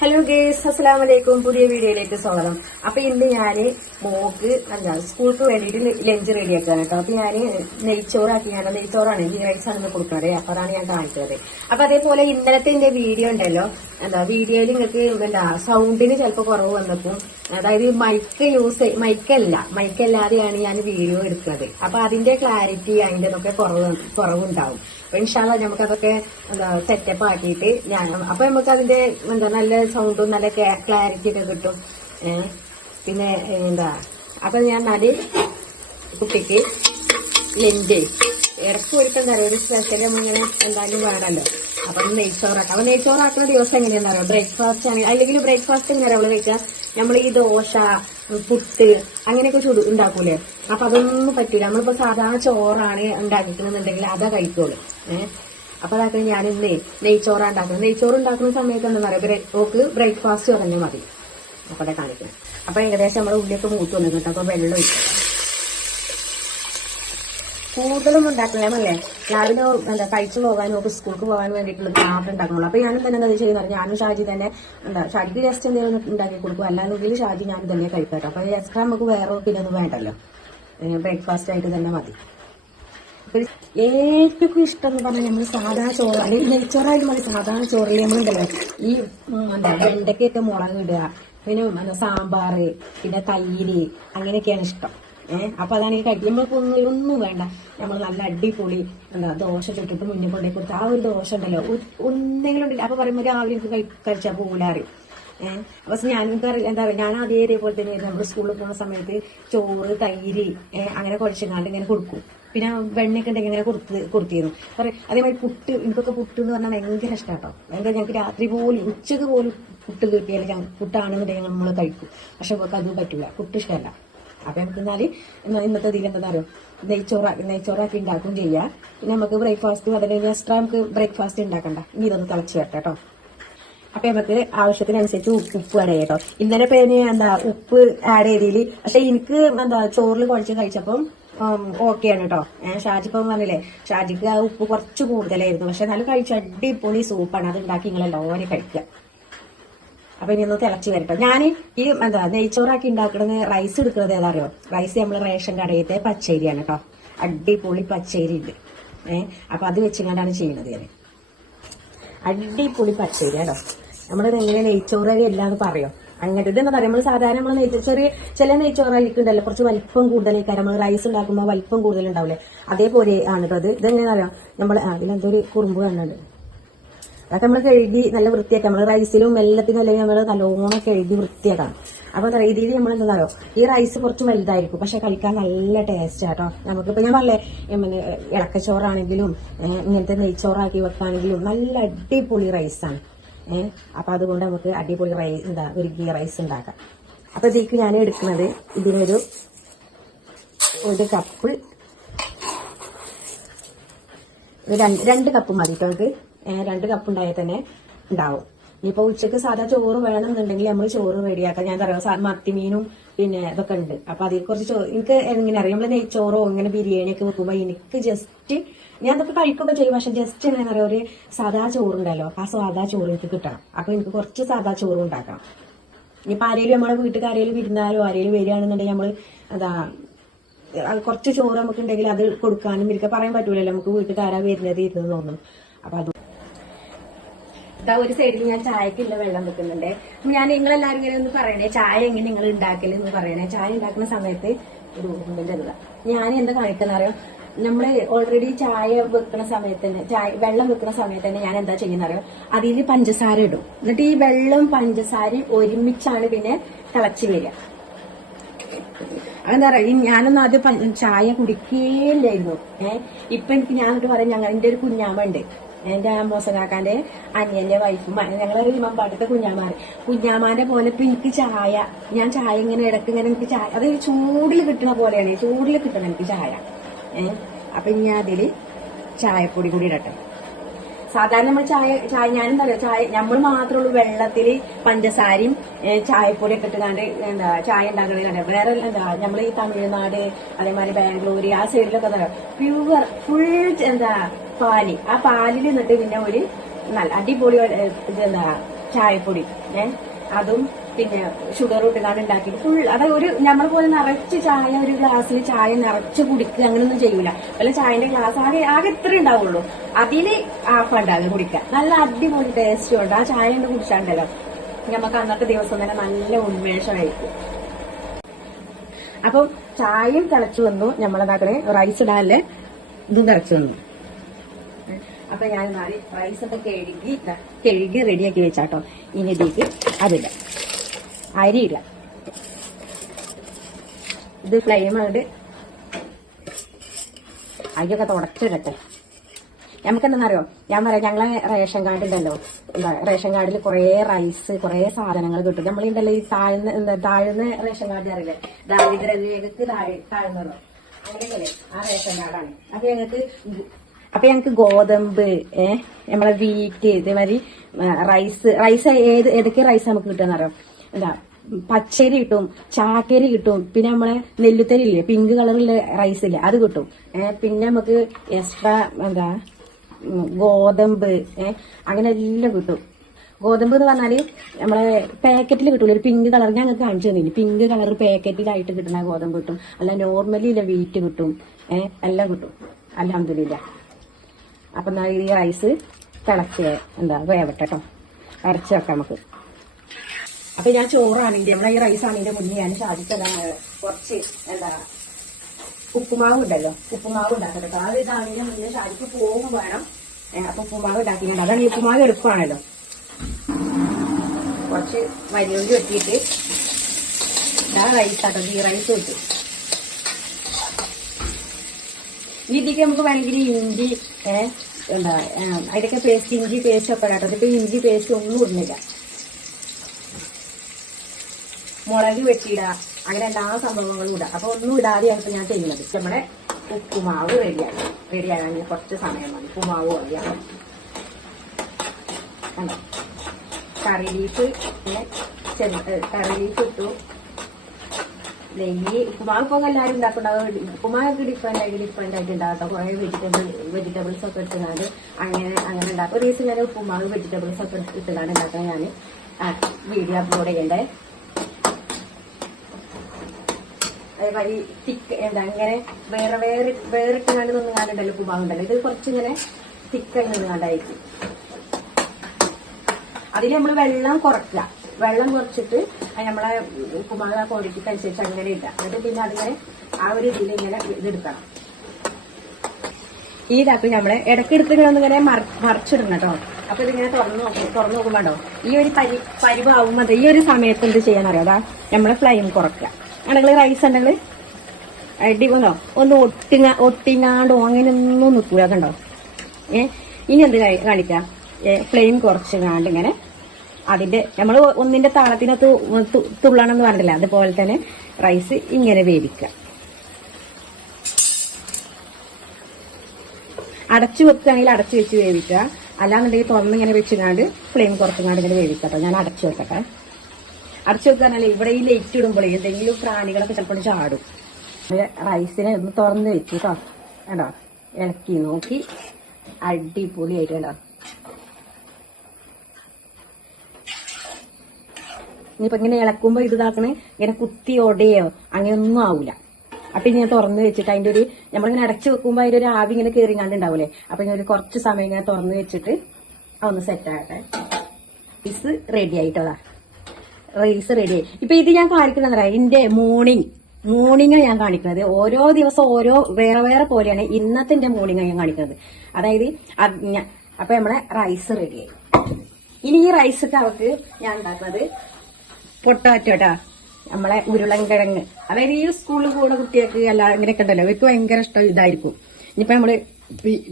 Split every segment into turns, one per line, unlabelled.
Hello guys അസ്സലാം വലൈക്കും പുതിയ വീഡിയോയിലേക്ക് സ്വാഗതം. അപ്പൊ ഇന്ന് ഞാൻ മോക്ക് എന്താ സ്കൂൾക്ക് വേണ്ടിയിട്ട് ലഞ്ച് റെഡിയാക്കാണ് കേട്ടോ. അപ്പൊ ഞാൻ നെയ്ച്ചോറാക്കി ഞാൻ നെയ്ച്ചോറാണ്. ഈ റൈസ് ആണ് കൊടുക്കുന്നത് അപ്പൊ അതാണ് ഞാൻ കാണിക്കുന്നത് അപ്പൊ അതേപോലെ ഇന്നലത്തെ എന്റെ വീഡിയോ ഉണ്ടല്ലോ. എന്താ വീഡിയോയിൽ നിങ്ങൾക്ക് എന്താ സൗണ്ടിന് ചിലപ്പോൾ കുറവ് വന്നപ്പോൾ അതായത് മൈക്ക് യൂസ് മൈക്കല്ല മൈക്കല്ലാതെയാണ് ഞാൻ വീഡിയോ എടുക്കുന്നത് അപ്പൊ അതിന്റെ ക്ലാരിറ്റി അതിന്റെ ഒക്കെ കുറവ് കുറവുണ്ടാവും. അപ്പൊ ഇൻഷാല്ല നമുക്കതൊക്കെ എന്താ സെറ്റപ്പ് ആക്കിയിട്ട് ഞാൻ അപ്പൊ നമുക്ക് അതിന്റെ എന്താ നല്ല സൗണ്ടും നല്ല ക്ലാരിറ്റി ഒക്കെ കിട്ടും. പിന്നെ എന്താ അപ്പൊ ഞാൻ നാല് കുട്ടിക്ക് ലെഞ്ച് ഇറക്കി ഒരുക്കം തരാം ഒരു സ്പെഷ്യൽ നമ്മളിങ്ങനെ എന്തായാലും വേണമല്ലോ. അപ്പൊ നെയ്ച്ചോറാക്കാം അപ്പൊ നെയ്ച്ചോറാക്കുന്ന ദിവസം എങ്ങനെയാണെന്ന് അറിയാം? ബ്രേക്ക്ഫാസ്റ്റ് ആണെങ്കിൽ അല്ലെങ്കിൽ ബ്രേക്ക്ഫാസ്റ്റ് എങ്ങനെ അവൾ കഴിക്കുക? നമ്മൾ ഈ ദോശ പുട്ട് അങ്ങനെയൊക്കെ ചുടു ഉണ്ടാക്കൂലേ? അപ്പൊ അതൊന്നും പറ്റൂല. നമ്മളിപ്പോ സാധാരണ ചോറാണ് ഉണ്ടാക്കിക്കണമെന്നുണ്ടെങ്കിൽ അതാ കഴിക്കുള്ളൂ. ഏഹ് അപ്പൊ അതൊക്കെ ഞാൻ ഇന്ന് നെയ്ച്ചോറ ഉണ്ടാക്കുന്നത്. നെയ്ച്ചോറ് ഉണ്ടാക്കുന്ന സമയത്ത് എന്താ പറയാ? ഓക്ക് ബ്രേക്ക്ഫാസ്റ്റ് പറഞ്ഞാൽ മതി. അപ്പൊ അതെ കാണിക്കണം അപ്പൊ ഏകദേശം നമ്മുടെ ഉള്ളിയൊക്കെ മൂത്ത് വന്നിട്ടുണ്ട്. അപ്പൊ വെള്ളം ഒഴിക്കണം കൂടുതലൊന്നും ഉണ്ടാക്കണമല്ലേ രാവിലെ എന്താ കഴിച്ചു പോകാനും ഒക്കെ സ്കൂൾക്ക് പോകാൻ വേണ്ടിയിട്ടുള്ള മാത്രം ഉണ്ടാക്കുന്നുള്ളൂ അപ്പൊ ഞാനും തന്നെ എന്താ ചെയ്യുന്നത് ഞാനും ഷാജി തന്നെ എന്താ ഷാജിക്ക് ജസ്റ്റ് എന്തെങ്കിലും ഉണ്ടാക്കി കൊടുക്കും. അല്ലാന്നുണ്ടെങ്കിൽ ഷാജി ഞാൻ തന്നെ കഴിക്കാം അപ്പൊ എക്സ്ട്രാ നമുക്ക് വേറെ പിന്നെ ഒന്നും വേണ്ടല്ലോ. ബ്രേക്ക്ഫാസ്റ്റ് ആയിട്ട് തന്നെ മതി. ഏറ്റവും ഇഷ്ടം എന്ന് പറഞ്ഞാൽ നമ്മൾ സാധാരണ ചോറ് അല്ലെങ്കിൽ നെയ്ച്ചോറായിട്ട് മതി സാധാരണ ചോറിൽ നമ്മളുണ്ടല്ലോ. ഈ എന്താ വെണ്ടയ്ക്കൊക്കെ മുളക് ഇടുക പിന്നെ സാമ്പാറ് പിന്നെ തൈര് അങ്ങനെയൊക്കെയാണ് ഇഷ്ടം. ഏഹ് അപ്പൊ അതാണ് ഈ നമ്മൾക്ക് ഒന്നും വേണ്ട. നമ്മൾ നല്ല അടിപൊളി എന്താ ദോശ ചുട്ടിട്ട് മുന്നിൽ കൊണ്ടേ കൊടുത്ത് ആ ഒരു ദോശ ഉണ്ടല്ലോ. ഒന്നെങ്കിലും ഉണ്ടല്ലോ അപ്പൊ പറയുമ്പോൾ രാവിലെ എനിക്ക് കഴി- കഴിച്ചാൽ പോകൂലാറി ഏഹ് അപ്പൊ ഞാൻ എനിക്കറിയില്ല എന്താ പറയുക ഞാൻ അതേ ഇതേപോലെ തന്നെ നമ്മൾ സ്കൂളിൽ പോകുന്ന സമയത്ത് ചോറ് തൈര് ഏഹ് അങ്ങനെ കുഴച്ചങ്ങാണ്ട് ഇങ്ങനെ കൊടുക്കും. പിന്നെ വെണ്ണയൊക്കെ ഉണ്ടെങ്കിൽ ഇങ്ങനെ കൊടുത്ത് കൊടുത്തിരുന്നു. പറയും അതേമാതിരി പുട്ട് എനിക്കൊക്കെ പുട്ട് എന്ന് പറഞ്ഞാൽ ഭയങ്കര ഇഷ്ടമാട്ടോ എന്താ ഞങ്ങൾക്ക് രാത്രി പോലും ഉച്ചയ്ക്ക് പോലും പുട്ട് കിട്ടിയാൽ പുട്ടാണെന്നുണ്ടെങ്കിൽ നമ്മൾ കഴിക്കും. പക്ഷെ നമുക്ക് അത് പറ്റില്ല പുട്ട് ഇഷ്ടമല്ല അപ്പൊ നമുക്ക് എന്നാൽ ഇന്നത്തെ ഇതിൽ എന്താ നെയ്ച്ചോറ നെയ്ച്ചോറാക്കി ഉണ്ടാക്കും ചെയ്യാം. പിന്നെ നമുക്ക് ബ്രേക്ക്ഫാസ്റ്റ് അതിൽ എക്സ്ട്രാ നമുക്ക് ബ്രേക്ക്ഫാസ്റ്റ് ഉണ്ടാക്കണ്ട ഇനി ഇതൊന്ന് തിളച്ച് വരട്ടെ കേട്ടോ അപ്പൊ നമുക്ക് ആവശ്യത്തിനനുസരിച്ച് ഉപ്പ് ഉപ്പ് ആഡ് ചെയ്യട്ടോ ഇന്നലെ പേര് എന്താ ഉപ്പ് ആഡ് ചെയ്തിൽ. പക്ഷെ എനിക്ക് എന്താ ചോറിൽ കുഴച്ച് കഴിച്ചപ്പം ഓക്കെയാണ് കേട്ടോ ഷാജിപ്പം പറഞ്ഞില്ലേ ഷാജിക്ക് ആ ഉപ്പ് കുറച്ച് കൂടുതലായിരുന്നു. പക്ഷെ നല്ല കഴിച്ച അടിപൊളി സൂപ്പാണ് അത് ഉണ്ടാക്കി നിങ്ങളെല്ലാവരും കഴിക്കുക അപ്പൊ ഇനി ഒന്ന് തിളച്ച് വരട്ടെ. ഞാൻ ഈ എന്താ നെയ്ച്ചോറാക്കി ഉണ്ടാക്കുന്നത് റൈസ് എടുക്കുന്നത് ഏതാറിയോ? റൈസ് നമ്മൾ റേഷൻ കടയിലത്തെ പച്ചരിയാണ് കേട്ടോ അടിപൊളി പച്ചരി ഉണ്ട് ഏഹ് അപ്പൊ അത് വെച്ചുകൊണ്ടാണ് ചെയ്യുന്നത് ഞാൻ അടിപൊളി പച്ചരി കേട്ടോ. നമ്മുടെ എങ്ങനെ നെയ്ച്ചോറരി അല്ലാന്ന് പറയോ? അങ്ങനത്തെ ഇതെന്താ പറയുക നമ്മൾ സാധാരണ നമ്മൾ നെയ്ച്ചോറ് ചെറിയ ചില നെയ്ച്ചോറായിരിക്കുണ്ടല്ലോ കുറച്ച് വലിപ്പം കൂടുതലേക്കാരം. നമ്മൾ റൈസ് ഉണ്ടാക്കുമ്പോൾ വലിപ്പം കൂടുതലുണ്ടാവില്ലേ അതേപോലെ ആണ് കേട്ടോ അത് ഇതെങ്ങനെയാണെന്നറിയാം നമ്മൾ അതിലെന്തോ ഒരു കുറുമ്പ് കണ്ടുണ്ട് അതൊക്കെ നമ്മൾ കഴുകി നല്ല വൃത്തിയാക്കാം. നമ്മൾ റൈസിലും എല്ലാത്തിനും അല്ലെങ്കിൽ നമ്മൾ നല്ലോണം കഴുകി വൃത്തിയാക്കാം അപ്പൊ രീതിയിൽ നമ്മൾ എന്താണോ ഈ റൈസ് കുറച്ച് വലുതായിരിക്കും. പക്ഷെ കഴിക്കാൻ നല്ല ടേസ്റ്റ് ആട്ടോ നമുക്കിപ്പോ ഞാൻ പറഞ്ഞേ ഇളക്കച്ചോറാണെങ്കിലും ഇങ്ങനത്തെ നെയ്ച്ചോറാക്കി വെക്കാണെങ്കിലും നല്ല അടിപൊളി റൈസാണ് ഏഹ് അപ്പൊ അതുകൊണ്ട് നമുക്ക് അടിപൊളി റൈസ് എന്താ ഒരു ഗീ റൈസ് ഉണ്ടാക്കാം. അപ്പൊ ഇതിലേക്ക് ഞാൻ എടുക്കുന്നത് ഇതിനൊരു ഒരു കപ്പ് രണ്ട് കപ്പ് മതി നമുക്ക് രണ്ട് കപ്പ് ഉണ്ടായാൽ തന്നെ ഉണ്ടാവും. ഇനിയിപ്പോ ഉച്ചയ്ക്ക് സാധാ ചോറ് വേണമെന്നുണ്ടെങ്കിൽ നമ്മൾ ചോറ് റെഡിയാക്കാം ഞാൻ പറയാം മത്തിമീനും പിന്നെ ഇതൊക്കെ ഉണ്ട്. അപ്പൊ അതിൽ കുറച്ച് ചോറ് എനിക്ക് എങ്ങനെ അറിയാം? നമ്മൾ നെയ്ച്ചോറോ ഇങ്ങനെ ബിരിയാണി ഒക്കെ വെക്കുമ്പോ എനിക്ക് ജസ്റ്റ് ഞാൻ അതൊക്കെ കഴിക്കുമ്പോൾ ചെയ്യും. പക്ഷെ ജസ്റ്റ് എങ്ങനെ അറിയാം? ഒരു സാധാ ചോറുണ്ടല്ലോ. ആ സാധാ ചോറ് എനിക്ക് കിട്ടണം. അപ്പൊ എനിക്ക് കുറച്ച് സാധാ ചോറ് ഉണ്ടാക്കണം. ഇനിയിപ്പോ ആരെങ്കിലും നമ്മുടെ വീട്ടുകാരെങ്കിലും വിരുന്നാരോ ആരെങ്കിലും വരികയാണെന്നുണ്ടെങ്കിൽ നമ്മൾ അത് കുറച്ച് ചോറ് നമുക്ക് ഉണ്ടെങ്കിൽ അത് കൊടുക്കാനും ഇരിക്ക പറയാൻ പറ്റൂലല്ലോ. നമുക്ക് വീട്ടിൽ ആരാ വരുന്നത് ഇരുന്ന് തോന്നും. അപ്പൊ അത് ഇതാ ഒരു സൈഡിൽ ഞാൻ ചായക്കുള്ള വെള്ളം വെക്കുന്നുണ്ട്. ഞാൻ നിങ്ങളെല്ലാരും ഇങ്ങനെ ഒന്ന് പറയണേ ചായ എങ്ങനെ നിങ്ങൾ ഉണ്ടാക്കൽ എന്ന് പറയണേ. ചായ ഉണ്ടാക്കുന്ന സമയത്ത് ഒരു ഉറുമ്പിന്റെ ഇതാ ഞാൻ എന്താ കാണിക്കുന്ന അറിയോ? നമ്മൾ ഓൾറെഡി ചായ വെക്കുന്ന സമയത്ത് തന്നെ ചായ വെള്ളം വെക്കുന്ന സമയത്ത് തന്നെ ഞാൻ എന്താ ചെയ്യുന്ന അറിയോ? അതിൽ പഞ്ചസാര ഇടും. എന്നിട്ട് ഈ വെള്ളം പഞ്ചസാരയും ഒരുമിച്ചാണ് പിന്നെ തിളച്ച് വരിക. അതെന്താ പറയാ ഞാനൊന്നും ആദ്യം ചായ കുടിക്കുകയില്ലായിരുന്നു ഏഹ് ഇപ്പൊ എനിക്ക് ഞാൻ എന്നിട്ട് പറയാം ഞങ്ങൾ എന്റെ ഒരു കുഞ്ഞാമ്മ ഉണ്ട് എന്റെ മോസനാക്കാന്റെ അനിയന്റെ വൈഫും ഞങ്ങളൊരു ഇമ്മപ്പാട്ടത്തെ കുഞ്ഞാമാര് കുഞ്ഞാമാന്റെ പോലെ ഇപ്പൊ എനിക്ക് ചായ ഞാൻ ചായ ഇങ്ങനെ ഇടയ്ക്ക് ഇങ്ങനെ എനിക്ക് ചായ അത് ചൂടിൽ കിട്ടുന്ന പോലെയാണ് ചൂടിൽ കിട്ടണം എനിക്ക് ചായ. ഏഹ് അപ്പൊ ഞാൻ അതിൽ ചായപ്പൊടി കൂടി ഇടട്ടെ. സാധാരണ നമ്മൾ ചായ ചായ ഞാനും പറയാം ചായ നമ്മൾ മാത്രമേ ഉള്ളൂ വെള്ളത്തിൽ പഞ്ചസാരയും ചായപ്പൊടി ഒക്കെ ഇട്ടുകാണ്ട് എന്താ ചായ ഉണ്ടാക്കുന്നത് കണ്ടേ? വേറെ എന്താ നമ്മൾ ഈ തമിഴ്നാട് അതേമാതിരി ബാംഗ്ലൂര് ആ സൈഡിലൊക്കെ പ്യുവർ ഫുൾ എന്താ പാൽ. ആ പാലിൽ നിന്നിട്ട് പിന്നെ ഒരു നല്ല അടിപൊളി എന്താ ചായപ്പൊടി. ഏഹ് അതും പിന്നെ ഷുഗർ ഇട്ടുകാണ്ട് ഉണ്ടാക്കി ഫുൾ അതായത് ഒരു നമ്മൾ പോലെ നിറച്ച് ചായ ഒരു ഗ്ലാസ്സിൽ ചായ നിറച്ച് കുടിക്കുക അങ്ങനെയൊന്നും ചെയ്യൂല. വല്ല ചായന്റെ ഗ്ലാസ് ആകെ ആകെ ഇത്ര ഉണ്ടാവുള്ളൂ. അതിൽ ആഫ് ഉണ്ടാകുക കുടിക്കുക നല്ല അടിപൊളി ടേസ്റ്റ് ഉണ്ട്. ആ ചായ കൊണ്ട് കുടിച്ചാണ്ടല്ലോ. നമുക്ക് അന്നത്തെ ദിവസം തന്നെ നല്ല ഉന്മേഷമായിരിക്കും. അപ്പം ചായയും തിളച്ചു വന്നു. നമ്മളതാക്കണേ റൈസ് ഇടാല്ലേ? ഇതും തിളച്ചു വന്നു. അപ്പൊ ഞാൻ നാല് റൈസ് ഒക്കെ കഴുകി കഴുകി റെഡിയാക്കി വെച്ചാട്ടോ. ഇനി ഇതിലേക്ക് അതില്ല അരിയില്ല. ഇത് ഫ്ലെയിം അങ്ങോട്ട് അരിയൊക്കെ തുടച്ചിടട്ടെ. നമുക്കെന്താണെന്നറിയോ ഞാൻ പറയാം ഞങ്ങളെ റേഷൻ ഉണ്ടല്ലോ. എന്താ റേഷൻ കാർഡിൽ കുറേ റൈസ് കുറേ സാധനങ്ങൾ കിട്ടും. നമ്മളുണ്ടല്ലോ ഈ താഴ്ന്ന എന്താ താഴ്ന്ന റേഷൻ കാർഡ് അറിയില്ലേ? ദാരിദ്ര്യരേഖക്ക് താഴെ താഴ്ന്നതോ? ആ അപ്പൊ ഞങ്ങൾക്ക് ഗോതമ്പ് ഏഹ് നമ്മളെ വീറ്റ് ഇതേമാതിരി റൈസ് റൈസ് ഏത് ഏതൊക്കെ റൈസ് നമുക്ക് കിട്ടുമെന്നറിയോ എന്താ പച്ചരി കിട്ടും ചാക്കരി കിട്ടും പിന്നെ നമ്മളെ നെല്ലുത്തരി ഇല്ലേ പിങ്ക് കളറിലെ റൈസ് ഇല്ലേ അത് കിട്ടും. പിന്നെ നമുക്ക് എക്സ്ട്രാ എന്താ ഗോതമ്പ് അങ്ങനെ എല്ലാം കിട്ടും. ഗോതമ്പ് എന്ന് പറഞ്ഞാൽ നമ്മളെ പാക്കറ്റിൽ കിട്ടൂല ഒരു പിങ്ക് കളർ ഞാൻ ഞങ്ങൾക്ക് കാണിച്ചു തന്നില്ല പിങ്ക് കളർ പാക്കറ്റിലായിട്ട് കിട്ടുന്ന ഗോതമ്പ് കിട്ടും. അല്ല നോർമലി ഇല്ല വീറ്റ് കിട്ടും ഏഹ് എല്ലാം കിട്ടും. അലഹമില്ല അപ്പൊ ഈ റൈസ് തിളച്ച് എന്താ വേവട്ടെട്ടോ അരച്ച് വെക്കാം നമുക്ക്. അപ്പൊ ഞാൻ ചോറാണെങ്കിൽ നമ്മളെ ഈ റൈസ് ആണെങ്കിൽ മുന്നേ ഞാൻ സാധിച്ചത് കുറച്ച് എന്താ ഉപ്പുമാവ് ഉണ്ടല്ലോ ഉപ്പുമാവ് ഉണ്ടാക്കട്ടെ കേട്ടോ അത് ഇതാണെങ്കിൽ മുന്നേ ഷാദിക്ക് പോകും വേണം. അപ്പൊ ഉപ്പുമാവ് ഉണ്ടാക്കിയിട്ടുണ്ട്. അതാണ് ഈ ഉപ്പുമാവ് എളുപ്പമാണല്ലോ കുറച്ച് വലിയുള്ളി വെട്ടിയിട്ട് ആ റൈസ് ആട്ടോ ഈ റൈസ് വെച്ചു ഇനി ഇതിലേക്ക് നമുക്ക് വേണമെങ്കിൽ ഇഞ്ചി ഏഹ് എന്താ അതിലൊക്കെ പേസ്റ്റ് ഇഞ്ചി പേസ്റ്റ് ഒക്കെ കേട്ടോ ഇഞ്ചി പേസ്റ്റ് ഒന്നും ഇടുന്നില്ല. മുളക് വെട്ടിയിടുക. അങ്ങനെ എല്ലാ സംഭവങ്ങളും ഇടാം അപ്പൊ ഒന്നും ഇടാതെയാണ് ഇപ്പൊ ഞാൻ ചെയ്യുന്നത്. നമ്മുടെ ഉപ്പുമാവ് റെഡിയാക്കി റെഡിയാകാൻ കുറച്ച് സമയം മതി. ഉപ്പുമാവ് മതിയാണ് കണ്ടോ? കറി ലീഫ് കറി ലീഫ് ഇട്ടു. നെയ്യ് ഉപ്പുമാവ് ഇപ്പൊ എല്ലാവരും ഉണ്ടാക്കുന്നുണ്ടാവും. ഉപ്പുമാവൊക്കെ ഡിഫറെന്റ് ആയിട്ട് ഡിഫറെന്റ് ആയിട്ട് ഉണ്ടാകും കുറെ വെജിറ്റബിൾ വെജിറ്റബിൾസ് ഒക്കെ ഇട്ടുകൊണ്ട് അങ്ങനെ അങ്ങനെ ഉണ്ടാക്കും ഒരു ദിവസം ഞാൻ ഉപ്പുമാവ് വെജിറ്റബിൾസ് ഒക്കെ ഇട്ടുകൊണ്ട് ഉണ്ടാക്കാൻ ഞാൻ വീഡിയോ അപ്ലോഡ് ചെയ്യണ്ടേ? അതേമാതിരി തിക്ക് എന്താ ഇങ്ങനെ വേറെ വേറെ വേറിട്ട് കണ്ട് നിന്നുകാണ്ടുണ്ടല്ലോ ഉപ്പുമാവ് ഉണ്ടല്ലോ ഇത് കുറച്ചിങ്ങനെ തിക്കായി നിന്ന് കണ്ടായിരിക്കും. അതിൽ നമ്മൾ വെള്ളം കുറയ്ക്കുക. വെള്ളം കുറച്ചിട്ട് നമ്മളെ ആ ക്വാണ്ടിറ്റിക്ക് അനുസരിച്ച് അങ്ങനെ ഇടുക. എന്നിട്ട് പിന്നെ അതിങ്ങനെ ആ ഒരു ഇതിൽ ഇങ്ങനെ ഇതെടുക്കണം ഈ ഇതാക്കി ഇടയ്ക്ക് എടുത്തിങ്ങനെ ഇങ്ങനെ മറിച്ചിടണം കേട്ടോ. അപ്പൊ ഇതിങ്ങനെ തുറന്നു നോക്കും തുറന്നു നോക്കുമ്പോണ്ടോ ഈ ഒരു പരി പരിവാകുമ്പോ ദേ ഈ ഒരു സമയത്ത് എന്ത് ചെയ്യാൻ അറിയാതാ നമ്മളെ ഫ്ലെയിം കുറക്കുക ആണെങ്കിൽ റൈസ് ഉണ്ടെങ്കിൽ അടിപൊളോ ഒന്ന് ഒട്ടിങ്ങ ഒട്ടിങ്ങാണ്ടോ അങ്ങനെയൊന്നും നിൽക്കൂല കണ്ടോ? ഏ? ഇനി എന്ത് കാണിക്കാം? ഫ്ലെയിം കുറച്ച് കാണ്ട് ഇങ്ങനെ അതിന്റെ നമ്മൾ ഒന്നിന്റെ താളത്തിന് തുള്ളണം എന്ന് പറഞ്ഞില്ല അതുപോലെ തന്നെ റൈസ് ഇങ്ങനെ വേവിക്കുക അടച്ചു വെക്കുകയാണെങ്കിൽ അടച്ചു വെച്ച് വേവിക്കുക അല്ലാന്നുണ്ടെങ്കിൽ തുറന്ന് ഇങ്ങനെ വെച്ചിങ്ങാണ്ട് ഫ്ലെയിം കുറച്ചുകാണ്ട് ഇങ്ങനെ വേവിക്കാം ഞാൻ അടച്ചു വെക്കട്ടെ. അടച്ചു വെക്കാനല്ല ഇവിടെ ഈ ലൈറ്റ് ഇടുമ്പോഴേ എന്തെങ്കിലും പ്രാണികളൊക്കെ ചിലപ്പോൾ ചാടും. റൈസിനെ ഒന്ന് തുറന്ന് വെച്ചു കേട്ടോ കേട്ടോ ഇളക്കി നോക്കി. അടിപൊളിയായിട്ട് കേട്ടോ ഇനിയിപ്പോ ഇങ്ങനെ ഇളക്കുമ്പോ ഇത് ഇതാക്കണേ ഇങ്ങനെ കുത്തി ഒടയോ? അങ്ങനെയൊന്നും ആവൂല. അപ്പൊ ഞാൻ തുറന്ന് വെച്ചിട്ട് അതിന്റെ ഒരു നമ്മളിങ്ങനെ അടച്ചു വെക്കുമ്പോ അതിന്റെ ഒരു ആവി ഇങ്ങനെ കയറിങ്ങാണ്ട് ഉണ്ടാവൂലേ അപ്പൊ ഇങ്ങനെ കുറച്ച് സമയം ഇങ്ങനെ തുറന്ന് വെച്ചിട്ട് ഒന്ന് സെറ്റ് ആകട്ടെ. പീസ് റെഡി ആയിട്ടോളാ റൈസ് റെഡി ആയി ഇപ്പൊ ഇത് ഞാൻ കാണിക്കുന്നത് എന്റെ മോർണിംഗ് മോർണിംഗ് ഞാൻ കാണിക്കുന്നത്. ഓരോ ദിവസം ഓരോ വേറെ വേറെ പോലെയാണ് ഇന്നത്തെ എന്റെ മോർണിംഗ് ഞാൻ കാണിക്കുന്നത്. അതായത് അപ്പൊ നമ്മളെ റൈസ് റെഡിയായി ഇനി ഈ റൈസൊക്കെ അവർക്ക് ഞാൻ ഉണ്ടാക്കുന്നത് പൊട്ടാറ്റോട്ടാ നമ്മളെ ഉരുളൻകിഴങ്ങ്. അതായത് ഈ സ്കൂളിൽ കൂടെ കുട്ടികൾക്ക് അല്ല അങ്ങനെയൊക്കെ ഉണ്ടല്ലോ അവർക്ക് ഭയങ്കര ഇഷ്ടം ഇതായിരിക്കും. ഇനിയിപ്പോ നമ്മൾ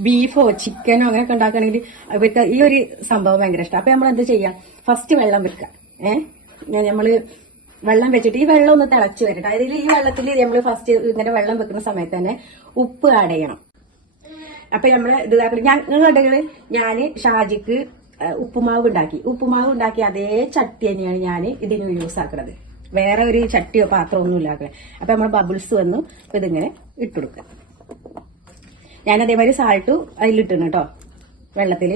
ബീഫോ ചിക്കനോ അങ്ങനെയൊക്കെ ഉണ്ടാക്കുകയാണെങ്കിൽ അവർക്ക് ഈ ഒരു സംഭവം ഭയങ്കര ഇഷ്ടം. അപ്പൊ നമ്മൾ എന്ത് ചെയ്യാം? ഫസ്റ്റ് വെള്ളം വെക്കുക. ഏഹ് നമ്മൾ വെള്ളം വെച്ചിട്ട് ഈ വെള്ളം ഒന്ന് തിളച്ച് വരട്ടെ. അതിൽ ഈ വെള്ളത്തിൽ നമ്മൾ ഫസ്റ്റ് ഇങ്ങനെ വെള്ളം വെക്കുന്ന സമയത്ത് തന്നെ ഉപ്പ് ആഡ് ചെയ്യണം. അപ്പൊ നമ്മൾ ഇത് ഞാൻ കണ്ടെങ്കിൽ ഞാൻ ഷാജിക്ക് ഉപ്പുമാവ് ഉണ്ടാക്കി. ഉപ്പുമാവ് ഉണ്ടാക്കി അതേ ചട്ടി തന്നെയാണ് ഞാൻ ഇതിന് യൂസ് ആക്കുന്നത് വേറെ ഒരു ചട്ടിയോ പാത്രമോ ഒന്നും ഇല്ലാക്കുന്നത് അപ്പൊ നമ്മൾ ബബിൾസ് വന്നു. അപ്പൊ ഇതിങ്ങനെ ഇട്ടുകൊടുക്കുക ഞാൻ അതേമാതിരി സാൾട്ടും അതിലിട്ടിരുന്നു കേട്ടോ വെള്ളത്തിൽ.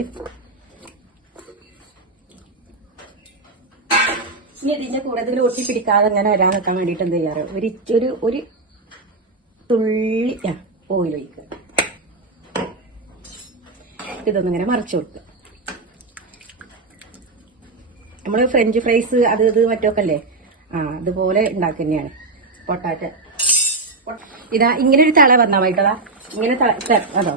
ഇനി ഇതിന്റെ കൂടെ ഇതിൽ ഒട്ടി പിടിക്കാതെ അങ്ങനെ വരാൻ നിൽക്കാൻ വേണ്ടിയിട്ട് എന്ത് ചെയ്യാറ്? ഒരു ഒരു ഒരു തുള്ളി ഓയിൽ ഒഴിക്കുക. ഇതൊന്നും ഇങ്ങനെ മറിച്ചു കൊടുക്കുക. നമ്മൾ ഫ്രഞ്ച് ഫ്രൈസ് അത് ഇത് മറ്റൊക്കെ അല്ലേ ആ അതുപോലെ ഉണ്ടാക്കുന്നതാണ് പൊട്ടാറ്റ. ഇതാ ഇങ്ങനെ ഒരു തിള വന്നാൽ മതിട്ടതാ ഇങ്ങനെ ത- ത- അതോ?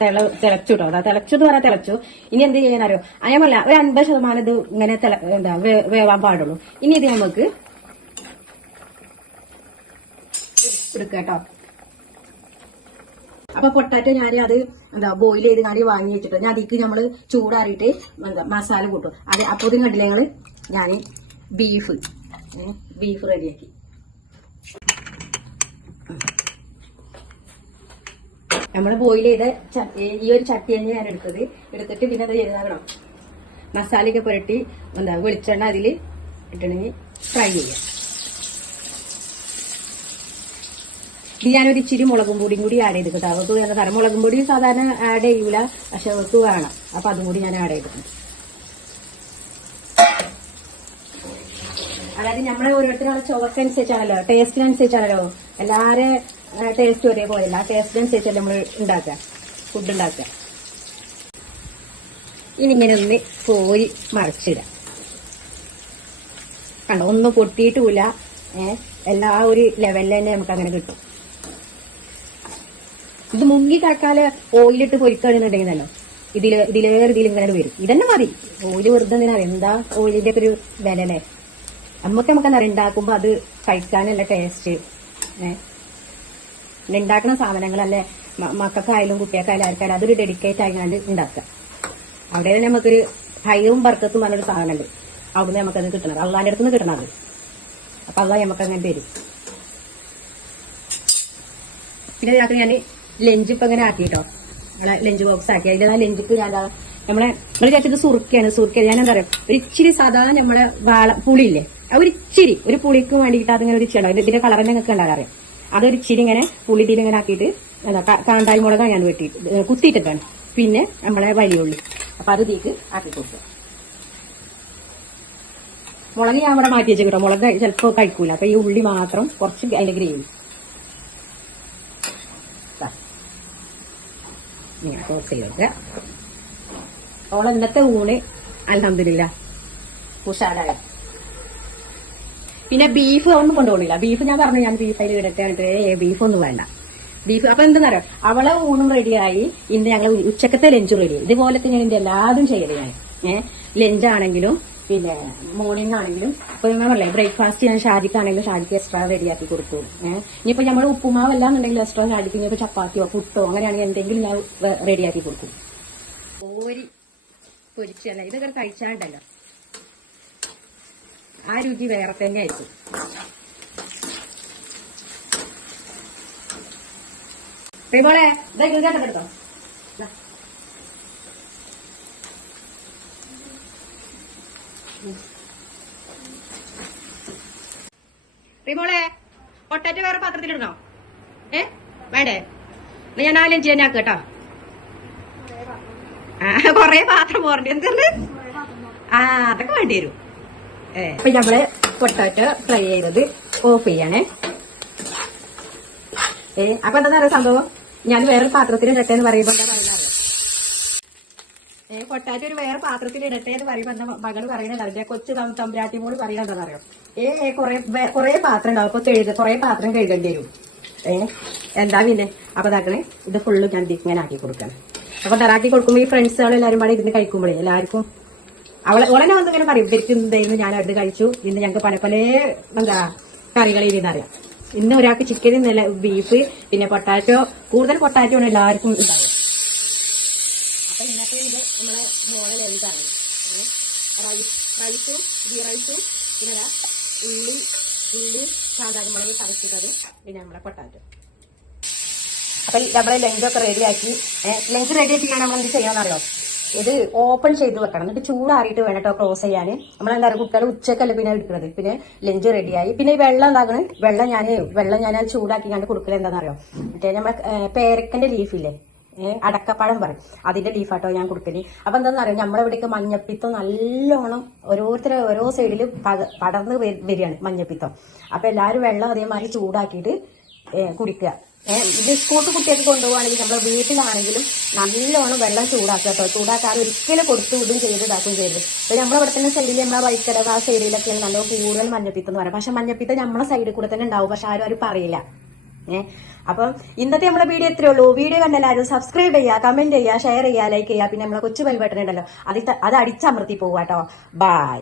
തിള തിളച്ചു കേട്ടോ തിളച്ചു എന്ന് പറഞ്ഞാൽ തിളച്ചു. ഇനി എന്ത് ചെയ്യാനറിയോ? അയമല്ല ഒരു അൻപത് ശതമാനം ഇത് ഇങ്ങനെ എന്താ വേവാൻ പാടുള്ളൂ. ഇനി ഇത് നമുക്ക് അപ്പൊ പൊട്ടാറ്റോ ഞാൻ അത് എന്താ ബോയിൽ ചെയ്ത് കാണ്ടി വാങ്ങി വെച്ചിട്ട് ഞാൻ അതിക്ക് നമ്മൾ ചൂടാറിയിട്ട് എന്താ മസാല കൂട്ടും. അത് അപ്പോ ഇതിന് കണ്ടില്ല ഞാൻ ബീഫ് ബീഫ് റെഡിയാക്കി നമ്മൾ ബോയിൽ ചെയ്ത ഈ ഒരു ചട്ടി തന്നെ ഞാൻ എടുത്തത്. എടുത്തിട്ട് പിന്നെ അത് ചെയ്താകണം മസാലയൊക്കെ പുരട്ടി എന്താ വെളിച്ചെണ്ണ അതിൽ ഇട്ടണമെങ്കിൽ ഫ്രൈ ചെയ്യാം. ഇത് ഞാനൊരു ഇച്ചിരി മുളകും പൊടിയും കൂടി ആഡ് ചെയ്ത് കേട്ടോ. അവർക്ക് വേണ്ട തരം. മുളകും പൊടി സാധാരണ ആഡ് ചെയ്യൂല പക്ഷെ അവർക്ക് വേണം. അപ്പൊ അതും കൂടി ഞാൻ ആഡ് ചെയ്തിട്ടുണ്ട്. അതായത് നമ്മളെ ഓരോരുത്തരുടെ ചുവക്കനുസരിച്ചാണല്ലോ ടേസ്റ്റിനനുസരിച്ചാണല്ലോ എല്ലാരെ ടേസ്റ്റ് ഒരേപോലെയല്ല ടേസ്റ്റിനനുസരിച്ചല്ലേ നമ്മൾ ഉണ്ടാക്കുക. ഫുഡ് ഉണ്ടാക്കുക. ഇനി ഇങ്ങനെ ഒന്ന് കോരി മറിച്ചിടാം കണ്ടോ? ഒന്നും പൊട്ടിയിട്ടുമില്ല എല്ലാ ഒരു ലെവലിൽ തന്നെ നമുക്ക് അങ്ങനെ കിട്ടും. ഇത് മുങ്ങി കടക്കാൽ ഓയിലിട്ട് പൊരിക്കുകയാണെന്നുണ്ടെങ്കിലല്ലോ ഇതിൽ ഇതിലേറെ ഇതിൽ ഇങ്ങനെ വരും. ഇതന്നെ മതി. ഓയിൽ വെറുതെ എന്താ ഓയിലിന്റെ ഒക്കെ ഒരു വിലനെ നമുക്ക് നമുക്ക് എന്താ ഉണ്ടാക്കുമ്പോ അത് കഴിക്കാനല്ല ടേസ്റ്റ് ഏഹ് ഉണ്ടാക്കുന്ന സാധനങ്ങളല്ലേ? മക്കൾക്കായാലും കുട്ടികൾക്കായാലും ആർക്കായാലും അതൊരു ഡെഡിക്കേറ്റ് ആയിക്കാണ്ട് ഉണ്ടാക്കുക അവിടെ തന്നെ നമുക്കൊരു ഹൈറും ബർക്കത്തും പറഞ്ഞൊരു സാധനമുണ്ട് അവിടുന്ന് നമുക്കത് കിട്ടണത്. അള്ളാന്റെ അടുത്ത് നിന്ന് കിട്ടണത്. അപ്പൊ അള്ളാഹ് നമുക്ക് അങ്ങനെ തരും. പിന്നെ രാത്രി ഞാൻ ലഞ്ച് ഇപ്പൊ ഇങ്ങനെ ആക്കിട്ടോ. നമ്മളെ ലഞ്ച് ബോക്സ് ആക്കി. അതിന്റെ ലഞ്ചിക്ക് ഞാൻ നമ്മളെ നമ്മൾ വിചാരിച്ചത് സുറുക്കയാണ് സുറുക്ക ഞാൻ എന്താ പറയാ? ഒരു ഇച്ചിരി സാധാരണ നമ്മളെ വാള പുളിയില്ലേ? ആ ഒരു ഇച്ചിരി ഒരു പുളിക്ക് വേണ്ടിയിട്ട് അതിങ്ങനെ ഒരു ഇച്ചിരി ഇതിന്റെ കളർ തന്നെ നിങ്ങൾക്ക് ഉണ്ടാകാറിയാം അതൊരു ഇച്ചിരി ഇങ്ങനെ ഇതിൽ ഇങ്ങനെ ആക്കിയിട്ട് എന്താ കാണ്ടായി മുളകാണ് ഞാൻ വെട്ടി കുത്തിയിട്ടിട്ടാണ്. പിന്നെ നമ്മളെ വലിയ ഉള്ളി അപ്പൊ അത് തീക്ക് ആക്കി കൊടുക്കുക. മുളക് ഞാൻ അവിടെ മാറ്റി വെച്ചു കേട്ടോ. മുളക് ചിലപ്പോൾ കഴിക്കൂല. അപ്പൊ ഈ ഉള്ളി മാത്രം കുറച്ച് അതിന്റെ ഗ്രേവി. വെക്കുക ഓളെ ഇന്നത്തെ ഊണ് അലഹമില്ല ഉഷാറായി? പിന്നെ ബീഫ് ഒന്നും കൊണ്ടുപോകണില്ല ബീഫ് ഞാൻ പറഞ്ഞു ഞാൻ ബീഫ് അതിൽ ഇടട്ടെ ഏ ബീഫ് ഒന്നും വേണ്ട. ബീഫ് അപ്പൊ എന്താ പറയുക അവളെ ഊണും റെഡിയായി ഇന്ന് ഞങ്ങൾ ഉച്ചക്കത്തെ ലഞ്ചും റെഡി ഇതുപോലെ തന്നെ എന്റെ എല്ലാതും ചെയ്യൽ ഞാൻ. ഏഹ് ലഞ്ചാണെങ്കിലും പിന്നെ മോർണിംഗ് ആണെങ്കിലും ഇപ്പൊ ഞാൻ പറയാം ബ്രേക്ക്ഫാസ്റ്റ് ഞാൻ ഷാജിക്കാണെങ്കിലും ഷാജിക്ക് എക്സ്ട്രാ റെഡിയാക്കി കൊടുത്തു. ഏഹ് ഇനിയിപ്പോ നമ്മൾ ഉപ്പുമാവ് അല്ലാന്നുണ്ടെങ്കിൽ എക്സ്ട്രാ ഷാജിക്ക് ഇനിയിപ്പോ ചപ്പാത്തിയോ പുട്ടോ അങ്ങനെയാണെങ്കിൽ എന്തെങ്കിലും ഞാൻ റെഡിയാക്കി കൊടുക്കും. ഓരി പൊരിച്ചല്ല ഇതൊക്കെ കഴിച്ചാണ്ടല്ലോ ആ രുചി വേറെ തന്നെ ആയിരിക്കും. പ്രിയമോളെ ഇതാ ഗിൽഗാട്ടൊക്കെ പൊട്ടറ്റോ വേറെ പാത്രത്തിലിടണോ ഏ? എന്നാ ഞാൻ ആ ചെയ്യാൻ ആക്കുക കേട്ടോ. കൊറേ പാത്രം പോരണ്ട എന്തെന്ന് ആ അതൊക്കെ വേണ്ടി വരും. അപ്പൊ നമ്മൾ പൊട്ടാറ്റോ ഫ്രൈ ചെയ്തത് ഓഫ് ചെയ്യണേ. ഏ അപ്പൊ എന്താ പറയുക സംഭവം? ഞാൻ വേറെ പാത്രത്തിൽ ഇടട്ടെ എന്ന് പറയുമ്പോ എന്താ പറയുന്നത് ഏ പൊട്ടാറ്റ ഒരു വേറെ പാത്രത്തിൽ ഇടട്ടെ എന്ന് പറയുമ്പോ എന്താ മകൾ പറയുന്നത് അതിന്റെ കൊച്ചു തമ്പ്രാട്ടി മോൾ പറയുന്നത് എന്താ അറിയോ? ഏ കൊറേ വേ- കൊറേ പാത്രം ഉണ്ടാവും അപ്പൊ കഴുക കൊറേ പാത്രം കഴുകേണ്ടി വരും. ഏ എന്താ പിന്നെ? അപ്പൊ ഇതാക്കണേ ഇത് ഫുള്ള് ഞാൻ ഇങ്ങനെ ആക്കി കൊടുക്കണം. അപ്പൊ തറാക്കി കൊടുക്കുമ്പോ ഈ ഫ്രണ്ട്സുകൾ എല്ലാരും പാടെ ഇരുന്ന് കഴിക്കുമ്പോഴേ എല്ലാവർക്കും അവളെ ഉടനെ വന്ന് ഇങ്ങനെ പറയും ഇവർക്ക് എന്തായിരുന്നു ഞാൻ അത് കഴിച്ചു. ഇന്ന് ഞങ്ങൾക്ക് പല പല എന്താ കറികളിൽ നിന്നറിയാം ഇന്ന് ഒരാൾക്ക് ചിക്കൻ ഇന്നലെ ബീഫ് പിന്നെ പൊട്ടാറ്റോ കൂടുതൽ പൊട്ടാറ്റോ ആണ് എല്ലാവർക്കും ഉണ്ടാവും അപ്പൊ ഇന്നത്തെ നമ്മളെ മോഡൽ എന്താണ് റൈസ് റൈസും ഉള്ളി ഉള്ളി സാധാരണ ലഞ്ചൊക്കെ റെഡിയാക്കി ലഞ്ച് റെഡിയാക്കി നമ്മൾ എന്ത് ചെയ്യാന്നറിയോ? ഇത് ഓപ്പൺ ചെയ്ത് വെക്കണം. എന്നിട്ട് ചൂടാറിയിട്ട് വേണം കേട്ടോ ക്ലോസ് ചെയ്യാൻ. നമ്മളെന്താ പറയുക കുട്ടികൾ ഉച്ചക്കല്ല പിന്നെ എടുക്കുന്നത് പിന്നെ ലഞ്ച് റെഡിയായി പിന്നെ ഈ വെള്ളം എന്താകണം വെള്ളം ഞാൻ വെള്ളം ഞാൻ ചൂടാക്കി കണ്ട് കൊടുക്കൽ എന്താണെന്നറിയോ മറ്റേ നമ്മൾ പേരക്കന്റെ ലീഫില്ലേ അടക്കപ്പഴം പറയും. അതിന്റെ ലീഫാട്ടോ ഞാൻ കൊടുക്കൽ. അപ്പൊ എന്താണെന്ന് അറിയാം നമ്മളെ ഇവിടേക്ക് മഞ്ഞപ്പിത്തം നല്ലോണം ഓരോരുത്തരെ ഓരോ സൈഡിൽ പടർന്ന് വര- വരികയാണ് മഞ്ഞപ്പിത്തം. അപ്പൊ എല്ലാവരും വെള്ളം അതേമാതിരി ചൂടാക്കിയിട്ട് കുടിക്കുക. ഇത് സ്കൂട്ട് കുട്ടിയൊക്കെ കൊണ്ടുപോകുകയാണെങ്കിൽ നമ്മുടെ വീട്ടിലാണെങ്കിലും നല്ലോണം വെള്ളം ചൂടാക്കുക കേട്ടോ. ചൂടാക്കാതെ ഒരിക്കലും കൊടുത്തു വിടും ചെയ്ത് ഇതാക്കുകയും ചെയ്ത് ഇപ്പൊ നമ്മളെ ഇവിടെ തന്നെ സൈഡിൽ നമ്മളെ വൈക്കട ആ സൈഡിലൊക്കെയാണ് നല്ല കൂടുതൽ മഞ്ഞപ്പിത്തം എന്ന് പറയാം. പക്ഷെ മഞ്ഞപ്പിത്തം നമ്മളെ സൈഡിൽ കൂടെ തന്നെ ഉണ്ടാവും. പക്ഷെ ആരും ആരും പറയില്ല. ഏ അപ്പം ഇന്നത്തെ നമ്മുടെ വീഡിയോ എത്രയേ ഉള്ളൂ. വീഡിയോ കണ്ട എല്ലാവരും സബ്സ്ക്രൈബ് ചെയ്യുക കമന്റ് ചെയ്യുക ഷെയർ ചെയ്യുക ലൈക്ക് ചെയ്യുക. പിന്നെ നമ്മളെ കൊച്ചു ബെൽ ഉണ്ടല്ലോ. അത് അത് അടിച്ചമർത്തി പോവാട്ടോ ബൈ